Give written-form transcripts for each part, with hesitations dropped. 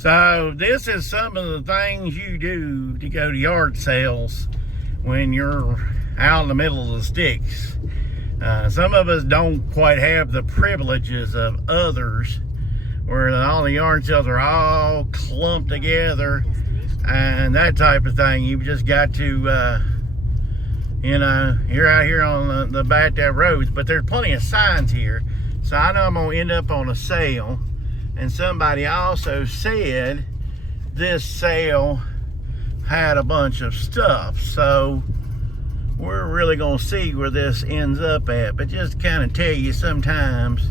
So this is some of the things you do to go to yard sales when you're out in the middle of the sticks. Some of us don't quite have the privileges of others where all the yard sales are all clumped together and that type of thing. You've just got to, you're out here on the back of roads, but there's plenty of signs here. So I know I'm going to end up on a sale. And somebody also said this sale had a bunch of stuff. So we're really going to see where this ends up at. But just kind of tell you, sometimes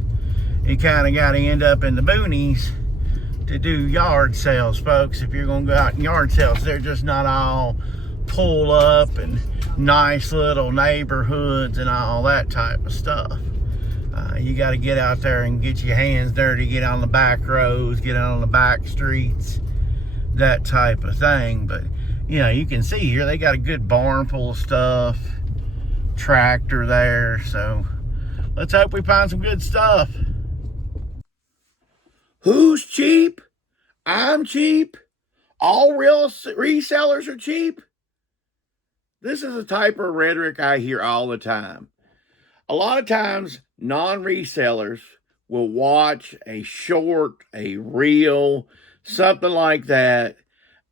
you kind of got to end up in the boonies to do yard sales, folks. If you're going to go out in yard sales, they're just not all pull up and nice little neighborhoods and all that type of stuff. You got to get out there and get your hands dirty, get on the back roads, get on the back streets, that type of thing. But, you can see here, they got a good barn full of stuff, tractor there. So let's hope we find some good stuff. Who's cheap? I'm cheap. All real resellers are cheap. This is a type of rhetoric I hear all the time. A lot of times, non-resellers will watch a short, a reel, something like that,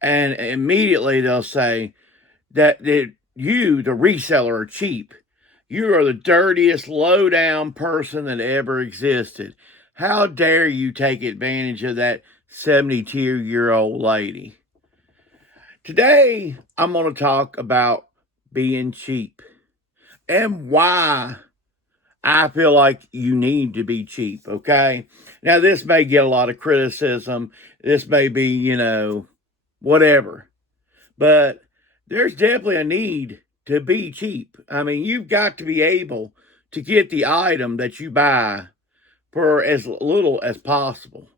and immediately they'll say that you, the reseller, are cheap. You are the dirtiest, low-down person that ever existed. How dare you take advantage of that 72-year-old lady? Today, I'm going to talk about being cheap and why I feel like you need to be cheap, okay? Now, this may get a lot of criticism. This may be, whatever. But there's definitely a need to be cheap. I mean, you've got to be able to get the item that you buy for as little as possible.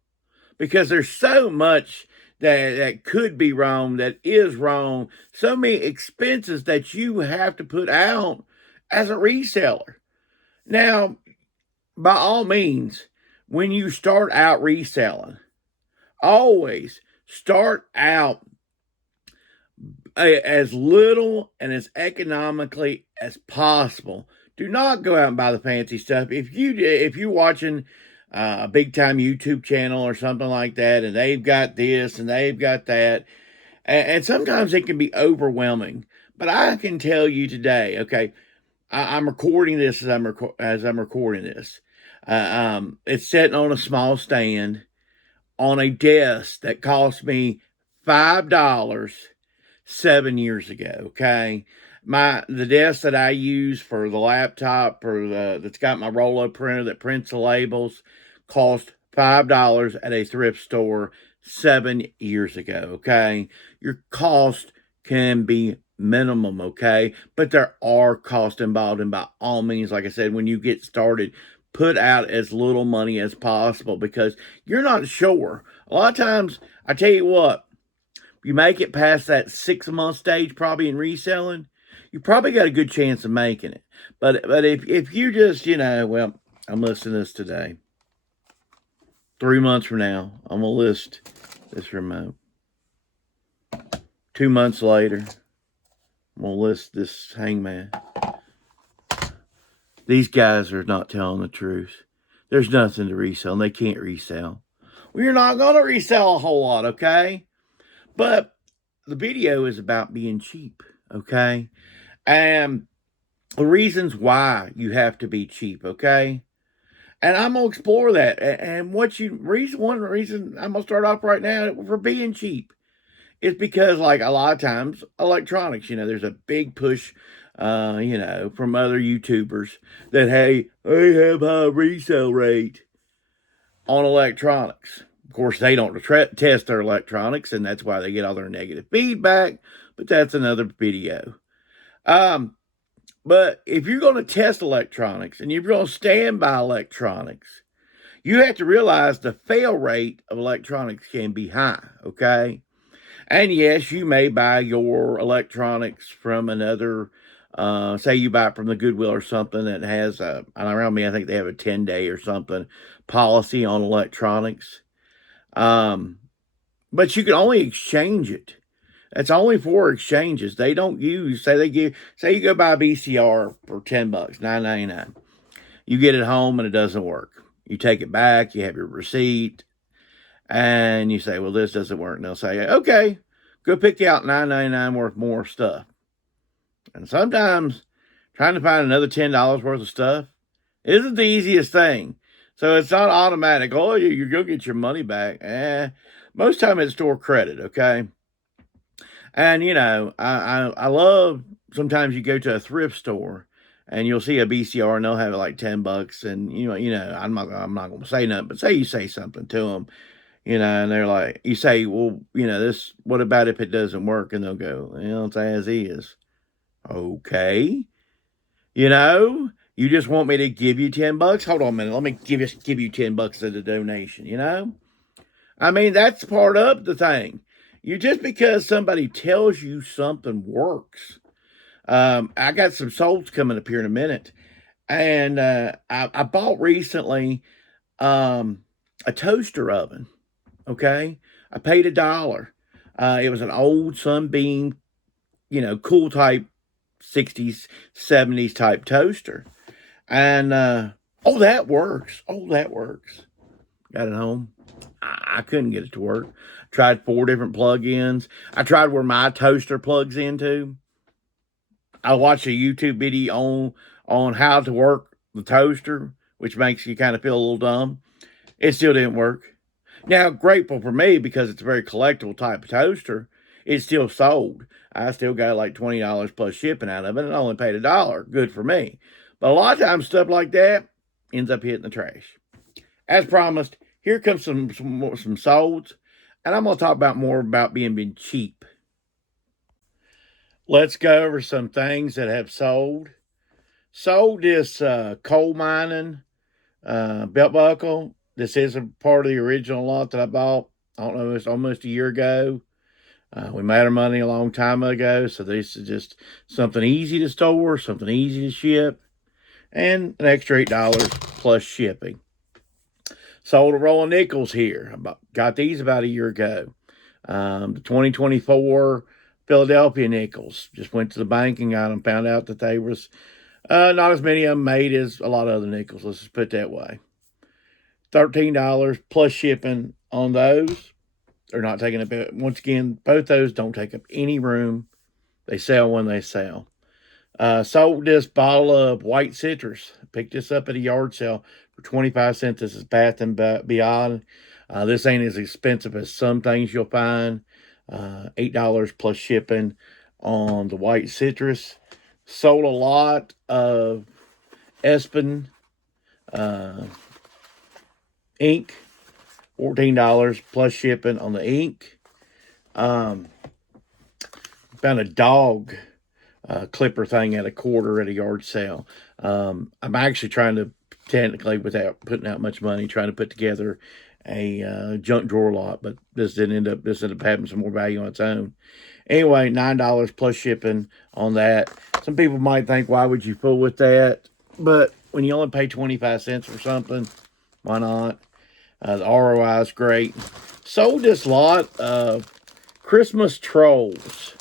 Because there's so much that could be wrong, that is wrong. So many expenses that you have to put out as a reseller. Now, by all means, when you start out reselling, always start out as little and as economically as possible. Do not go out and buy the fancy stuff. If you're watching a big time YouTube channel or something like that, and they've got this and they've got that, and sometimes it can be overwhelming. But I can tell you today, okay, I'm recording this as I'm recording this. It's sitting on a small stand on a desk that cost me $5 7 years ago. Okay, the desk that I use for the laptop that's got my roll-up printer that prints the labels cost $5 at a thrift store 7 years ago. Okay, your cost can be minimum, okay? But there are costs involved, and by all means, like I said, when you get started, put out as little money as possible because you're not sure. A lot of times, I tell you what, you make it past that 6-month stage probably in reselling, you probably got a good chance of making it. But if you just, well, I'm listing this today. 3 months from now, I'm going to list this remote. 2 months later, I'm going to list this hangman. These guys are not telling the truth. There's nothing to resell, and they can't resell. Well, you're not going to resell a whole lot, okay? But the video is about being cheap, okay? And the reasons why you have to be cheap, okay? And I'm going to explore that. And one reason I'm going to start off right now for being cheap. It's because, like, a lot of times, electronics, there's a big push, from other YouTubers that, hey, they have high resale rate on electronics. Of course, they don't test their electronics, and that's why they get all their negative feedback, but that's another video. But if you're going to test electronics, and you're going to stand by electronics, you have to realize the fail rate of electronics can be high, okay? And yes, you may buy your electronics from another, say you buy it from the Goodwill or something that has around me, I think they have a 10-day or something policy on electronics. but you can only exchange it. That's only for exchanges. They don't use, say you go buy a VCR for $10, $9.99. You get it home and it doesn't work. You take it back, you have your receipt, and you say, well, this doesn't work. And they'll say, okay, go pick out $9.99 worth more stuff. And sometimes trying to find another $10 worth of stuff isn't the easiest thing. So it's not automatic. Oh, you're going to get your money back. Most time it's store credit, okay? And, I love, sometimes you go to a thrift store and you'll see a VCR and they'll have it like $10. And, I'm not going to say nothing, but say you say something to them, and they're like, you say, well, what about if it doesn't work? And they'll go, it's as is. Okay. You just want me to give you $10? Hold on a minute. Let me give you $10 as a donation, I mean, that's part of the thing. Just because somebody tells you something works. I got some solds coming up here in a minute. And I bought recently a toaster oven. Okay. I paid $1. It was an old Sunbeam, cool type 60s, 70s type toaster. And that works. That works. Got it home. I couldn't get it to work. Tried 4 different plug-ins. I tried where my toaster plugs into. I watched a YouTube video on how to work the toaster, which makes you kind of feel a little dumb. It still didn't work. Now, grateful for me because it's a very collectible type of toaster. It's still sold. I still got like $20 plus shipping out of it, and I only paid $1. Good for me. But a lot of times stuff like that ends up hitting the trash. As promised, here comes some solds, and I'm going to talk more about being cheap. Let's go over some things that have sold. Sold this coal mining belt buckle. This is a part of the original lot that I bought. I don't know, it's almost a year ago. We made our money a long time ago, so this is just something easy to store, something easy to ship, and an extra $8 plus shipping. Sold a roll of nickels here. Got these about a year ago. The 2024 Philadelphia nickels. Just went to the bank and got them. Found out that they was not as many of them made as a lot of other nickels. Let's just put it that way. $13 plus shipping on those. They're not taking up, once again, both those don't take up any room. They sell when they sell. Sold this bottle of white citrus. Picked this up at a yard sale for 25 cents. This is Bath and Beyond. This ain't as expensive as some things you'll find. $8 plus shipping on the white citrus. Sold a lot of Espen ink. $14 plus shipping on the ink. Found a dog clipper thing at $0.25 at a yard sale. I'm actually trying to, technically, without putting out much money, trying to put together a junk drawer lot, but this ended up having some more value on its own. Anyway, $9 plus shipping on that. Some people might think, why would you fool with that? But when you only pay 25 cents for something, why not? The ROI is great. Sold this lot of Christmas trolls.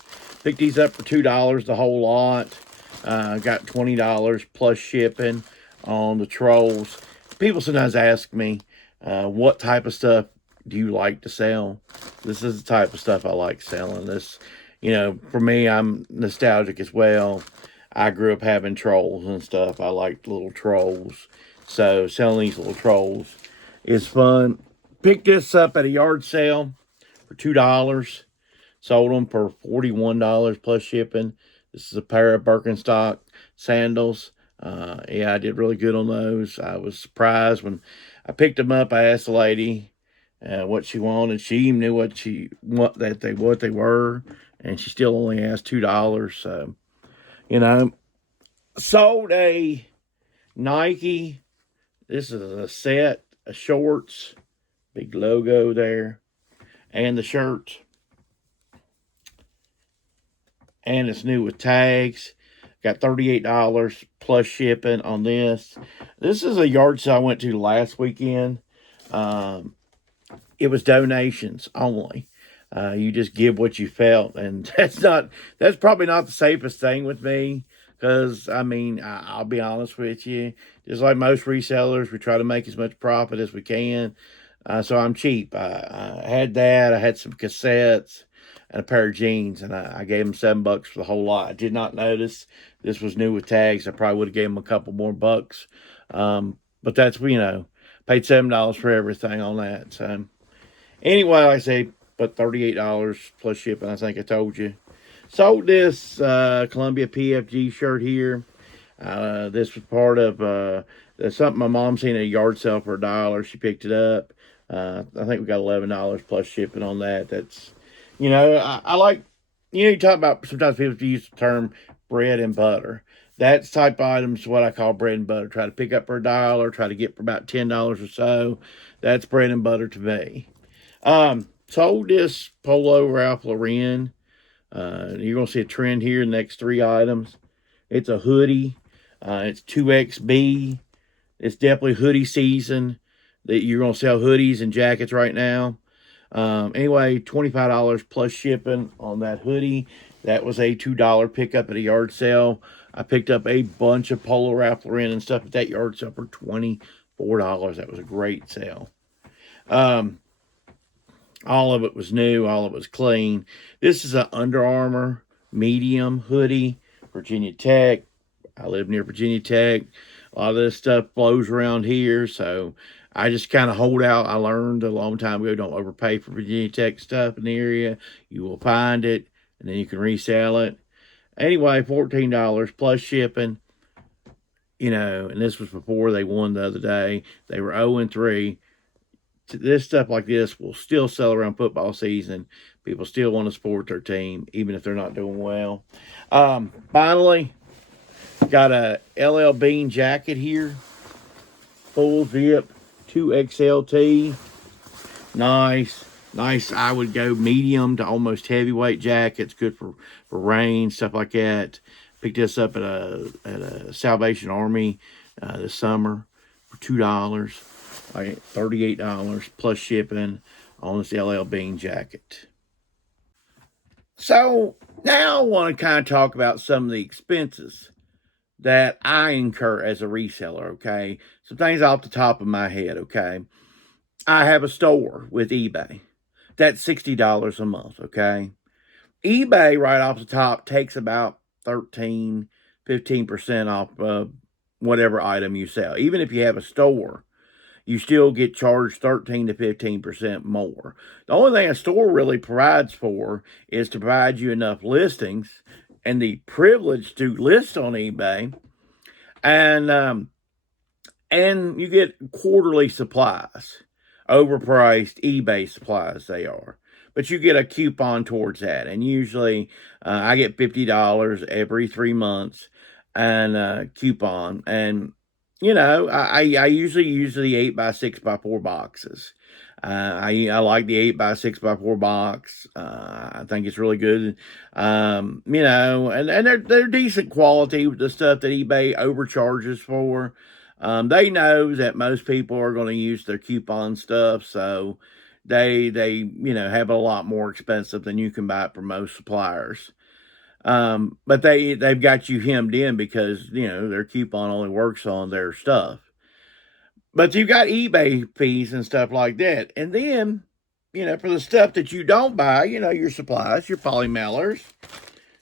Picked these up for $2 the whole lot. Got $20 plus shipping on the trolls. People sometimes ask me, what type of stuff do you like to sell? This is the type of stuff I like selling. This, for me, I'm nostalgic as well. I grew up having trolls and stuff. I like little trolls. So selling these little trolls is fun. Picked this up at a yard sale for $2. Sold them for $41 plus shipping. This is a pair of Birkenstock sandals. Yeah, I did really good on those. I was surprised when I picked them up. I asked the lady what she wanted. She even knew what they were, and she still only asked $2. So, sold a Nike. This is a set of shorts, big logo there, and the shirt. And it's new with tags. Got $38 plus shipping on this. This is a yard sale I went to last weekend. It was donations only. You just give what you felt, and that's probably not the safest thing with me. Because I mean, I'll be honest with you, just like most resellers, we try to make as much profit as we can. So I'm cheap. I had that. I had some cassettes and a pair of jeans, and I gave them $7 for the whole lot. I did not notice this was new with tags. I probably would have gave them a couple more bucks. But that's, paid $7 for everything on that. So anyway, like I say, but $38 plus shipping. I think I told you. Sold this Columbia PFG shirt here. This was part of something my mom seen at a yard sale for $1. She picked it up. I think we got $11 plus shipping on that. That's, I like, you talk about, sometimes people use the term bread and butter. That type of items what I call bread and butter. Try to pick up for $1, try to get for about $10 or so. That's bread and butter to me. Sold this polo Ralph Lauren. You're going to see a trend here in the next 3 items. It's a hoodie. It's 2XB. It's definitely hoodie season. That you're going to sell hoodies and jackets right now. Anyway, $25 plus shipping on that hoodie. That was a $2 pickup at a yard sale. I picked up a bunch of Polo Ralph Lauren and stuff at that yard sale for $24. That was a great sale. All of it was new. All of it was clean. This is an Under Armour medium hoodie, Virginia Tech. I live near Virginia Tech. A lot of this stuff blows around here, so I just kind of hold out. I learned a long time ago, don't overpay for Virginia Tech stuff in the area. You will find it, and then you can resell it. Anyway, $14 plus shipping. And this was before they won the other day. They were 0-3. This stuff like this will still sell around football season. People still want to support their team, even if they're not doing well. Finally, got a LL Bean jacket here. Full zip, 2XLT. Nice. I would go medium to almost heavyweight jackets. Good for rain, stuff like that. Picked this up at a Salvation Army this summer for $2. I get $38 plus shipping on this LL Bean jacket. So now I want to kind of talk about some of the expenses that I incur as a reseller, okay? Some things off the top of my head, okay? I have a store with eBay. That's $60 a month, okay? eBay right off the top takes about 15% off of whatever item you sell. Even if you have a store, you still get charged 13 to 15% more. The only thing a store really provides for is to provide you enough listings and the privilege to list on eBay, and you get quarterly supplies, overpriced eBay supplies they are. But you get a coupon towards that, and usually I get $50 every 3 months and coupon. And I usually use the 8x6x4 boxes. I like the 8x6x4 box. I think it's really good. And they're decent quality with the stuff that eBay overcharges for. They know that most people are going to use their coupon stuff, so they have it a lot more expensive than you can buy it from most suppliers. But they've got you hemmed in because, their coupon only works on their stuff. But you've got eBay fees and stuff like that. And then, for the stuff that you don't buy, your supplies, your poly mailers,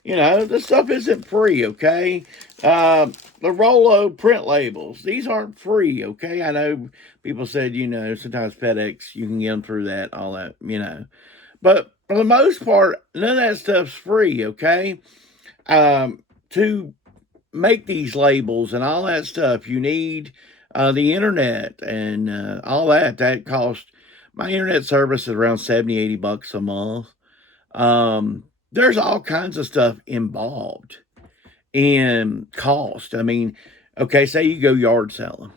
this stuff isn't free, okay? The Rolo print labels, these aren't free, okay? I know people said, sometimes FedEx, you can get them through that, all that, But for the most part, none of that stuff's free, okay? To make these labels and all that stuff, you need the internet and all that. That costs, my internet service is around $70-$80 a month. There's all kinds of stuff involved in cost. I mean, okay, say you go yard selling.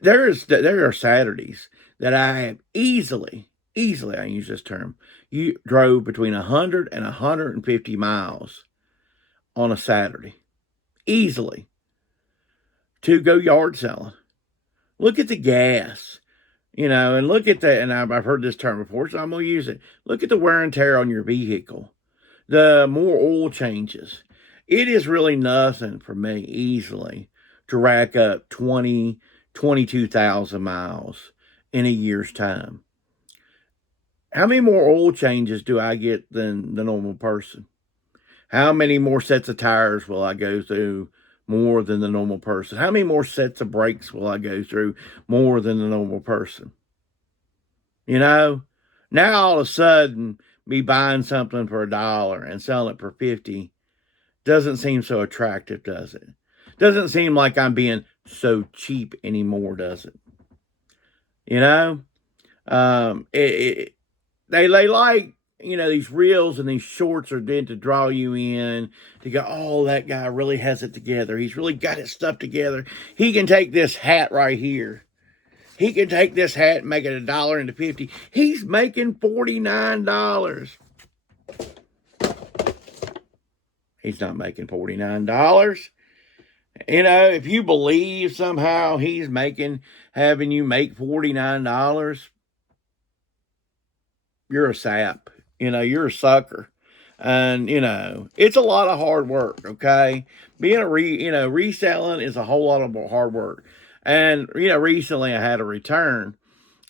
There are Saturdays that I have easily, I use this term, you drove between 100 and 150 miles on a Saturday, easily, to go yard selling. Look at the gas. And look at that. And I've heard this term before, so I'm going to use it. Look at the wear and tear on your vehicle. The more oil changes. It is really nothing for me easily to rack up 22,000 miles in a year's time. How many more oil changes do I get than the normal person? How many more sets of tires will I go through more than the normal person? How many more sets of brakes will I go through more than the normal person? Now all of a sudden, me buying something for $1 and selling it for 50 doesn't seem so attractive, does it? Doesn't seem like I'm being so cheap anymore, does it? They like, these reels and these shorts are meant to draw you in to go, oh, that guy really has it together. He's really got his stuff together. He can take this hat right here. He can take this hat and make it $1 into 50. He's making $49. He's not making $49. If you believe somehow he's having you make $49, you're a sap. You're a sucker. And, it's a lot of hard work, okay? Being reselling is a whole lot of hard work. And, recently I had a return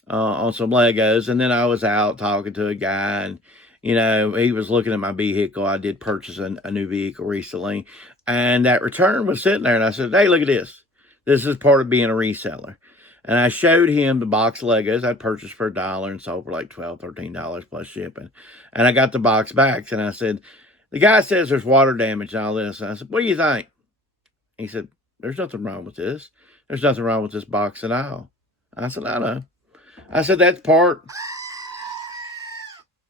on some Legos, and then I was out talking to a guy, and, he was looking at my vehicle. I did purchase a new vehicle recently, and that return was sitting there, and I said, hey, look at this. This is part of being a reseller. And I showed him the box of Legos I'd purchased for $1 and sold for like $12, $13 plus shipping. And I got the box back, and I said, the guy says there's water damage and all this. And I said, what do you think? He said, there's nothing wrong with this. There's nothing wrong with this box at all. I said, I know. I said, that's part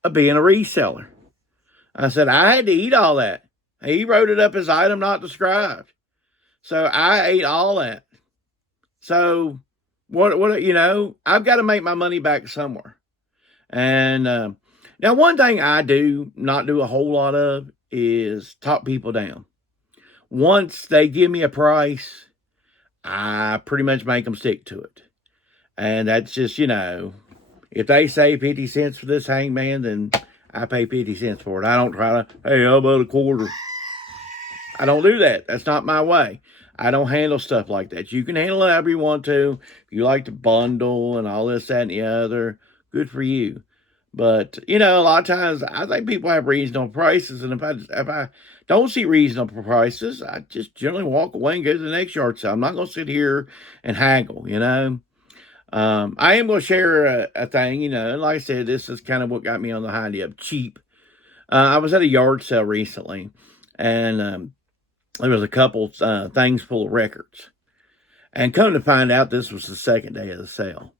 of being a reseller. I said, I had to eat all that. He wrote it up as item not described. So I ate all that. So what, I've got to make my money back somewhere. And now one thing I do not do a whole lot of is talk people down. Once they give me a price, I pretty much make them stick to it. And that's just, if they say 50 cents for this hangman, then I pay 50 cents for it. I don't try to, hey, how about a quarter? I don't do that. That's not my way. I don't handle stuff like that. You can handle it however you want to. If you like to bundle and all this, that, and the other, good for you. But, a lot of times I think people have reasonable prices. And if I don't see reasonable prices, I just generally walk away and go to the next yard sale. I'm not going to sit here and haggle, I am going to share a thing, and like I said, this is kind of what got me on the high end of cheap. I was at a yard sale recently, and there was a couple things full of records. And come to find out, this was the second day of the sale.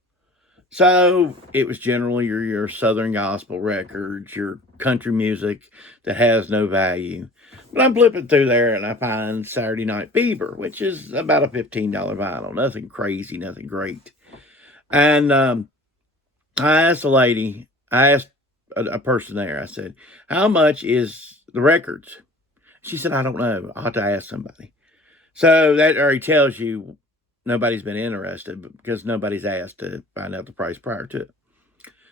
So it was generally your Southern gospel records, your country music that has no value. But I'm flipping through there and I find Saturday Night Fever, which is about a $15 vinyl. Nothing crazy, nothing great. And I asked a person there, I said, how much is the records? She said, I don't know. I'll have to ask somebody. So that already tells you nobody's been interested because nobody's asked to find out the price prior to it.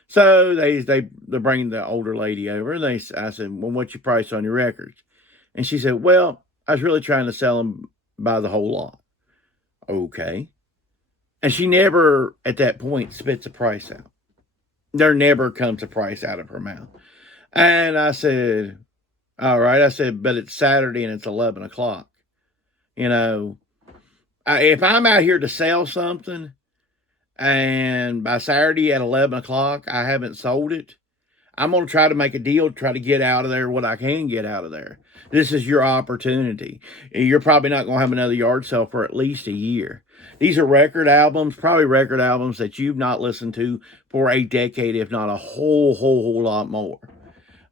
So they bring the older lady over, and I said, well, what's your price on your records? And she said, well, I was really trying to sell them by the whole lot. Okay. And she never, at that point, spits a price out. There never comes a price out of her mouth. And I said, all right. I said, but it's Saturday and it's 11 o'clock. If I'm out here to sell something and by Saturday at 11 o'clock, I haven't sold it, I'm going to try to make a deal to try to get out of there what I can get out of there. This is your opportunity. You're probably not going to have another yard sale for at least a year. These are record albums, probably record albums that you've not listened to for a decade, if not a whole lot more.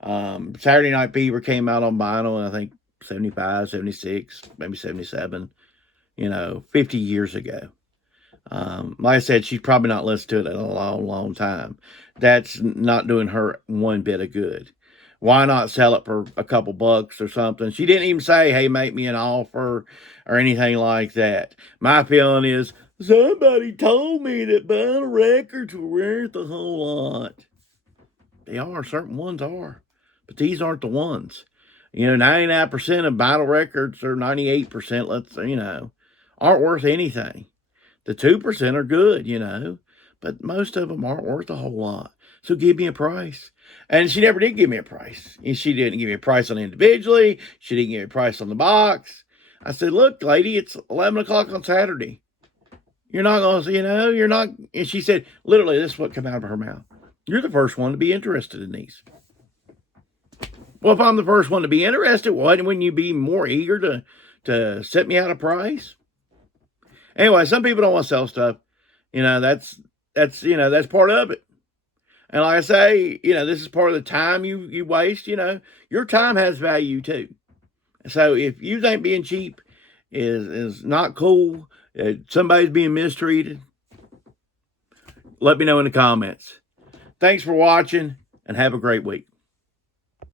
Saturday Night Fever came out on vinyl, I think 75, 76, maybe 77, 50 years ago. Like I said, she's probably not listened to it in a long time. That's not doing her one bit of good. Why not sell it for a couple bucks or something? She didn't even say, hey, make me an offer or anything like that. My feeling is Somebody told me that vinyl records were worth a whole lot. They are. Certain ones are. But these aren't the ones. 99% of vinyl records, or 98%, aren't worth anything. The 2% are good, but most of them aren't worth a whole lot. So give me a price. And she never did give me a price. And she didn't give me a price on individually. She didn't give me a price on the box. I said, look, lady, it's 11 o'clock on Saturday. You're not going to, you're not. And she said, literally, this is what came out of her mouth. You're the first one to be interested in these. Well, if I'm the first one to be interested, wouldn't you be more eager to set me out a price? Anyway, some people don't want to sell stuff. That's part of it. And like I say, this is part of the time you waste. Your time has value too. So if you think being cheap is not cool, somebody's being mistreated, let me know in the comments. Thanks for watching, and have a great week.